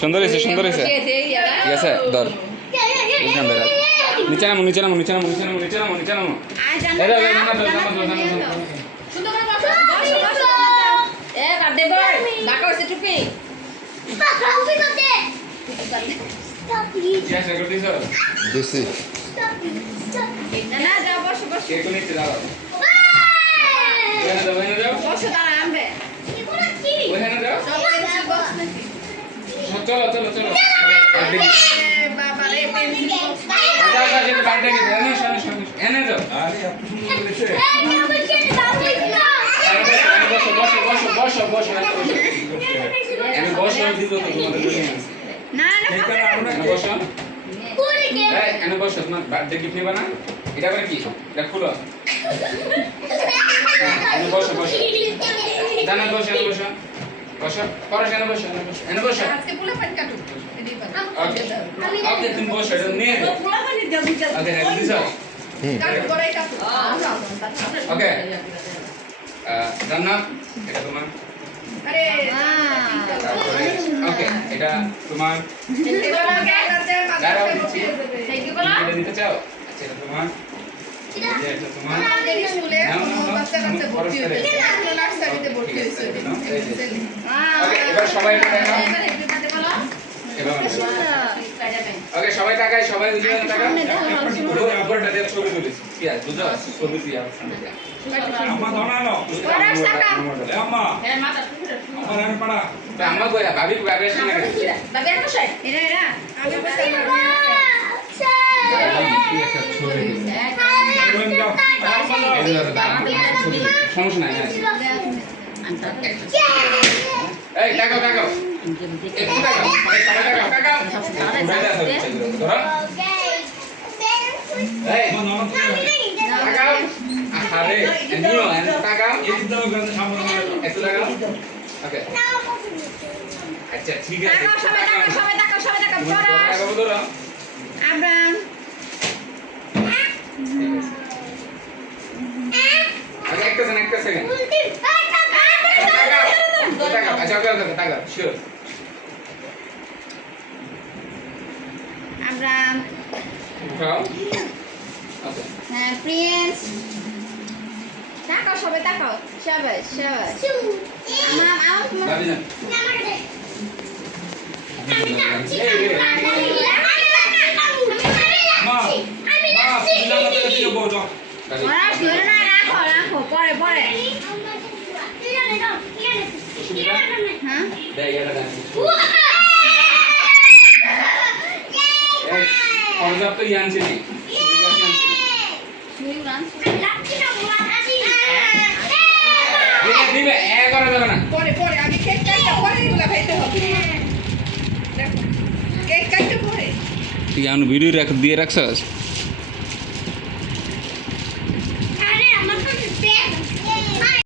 সুন্দর হয়েছে সুন্দর হয়েছে ঠিক আছে ধর এখান ধর নিচে নামো নিচে নামো নিচে নামো নিচে নামো নিচে নামো নিচে নামো চলো চলো চলো এনে যাও বসো বসো বসো আমি বসো দিব তো তোমাদের বসো এনে বসো তোমার বার্থডে গিফট নিবা না এটা করে কি এটা খুলো এনে বসো বসো জানা বসো এনে বসো বসো পরে এনে বসো এনে বসো আজকে পোলা পানি কাটু ওকে ওকে তুমি বসো এটা নিয়ে পোলা পানি দাও বিচার ওকে রেডি দিছো কাটু করে কাটু ওকে জান্নাত এটা তোমার আরে ওকে এটা তোমার দাঁড়াও দিচ্ছি এটা নিতে চাও আচ্ছা এটা তোমার এটা তোমার স্কুলে বাচ্চা কাচ্চা ভর্তি হয়েছে নার্সারিতে ভর্তি হয়েছে ওকে এবার সবাই টাকা নাও এবার ওকে সবাই টাকায় সবাই দুজন টাকা উপরটা দিয়ে ছবি তুলিস কি আছে বুঝো ছবি তুই আর সামনে যা আম্মা দাঁড়ানো আম্মা আমার আমি পড়া আম্মা কইরা ভাবি ভাবি আসেন না বাবা এর পাশে এরা আমি বসে সমস্যা নাই এই টাকা টাকা একটু টাকা টাকা ধরো এই টাকা আরে নিও টাকা একটু টাকা ওকে আচ্ছা ঠিক আছে সবাই টাকা পড়া টাকা ধরো আমরা আচ্ছা একটা সেকেন্ড টাকা আচ্ছা ওকে ওকে টাকা শিওর আমরা উঠাও ওকে হ্যাঁ প্রিন্স তাকাও সবাই তাকাও সবাই মা আমার তোমার ভাবি না মা মা পিলা মতে দিয়ে বলো ওরা ধরে না রাখো পরে হ্যাঁ দে ইয়াটা দে পর্যাপ্ত ইয়ান ছিল দিবে এ করা যাবে না পরে আগে কেক কাটতে পরে এগুলা খাইতে হবে দেখো কেক কাটতে পরে তুই ভিডিও দিয়ে রাখছস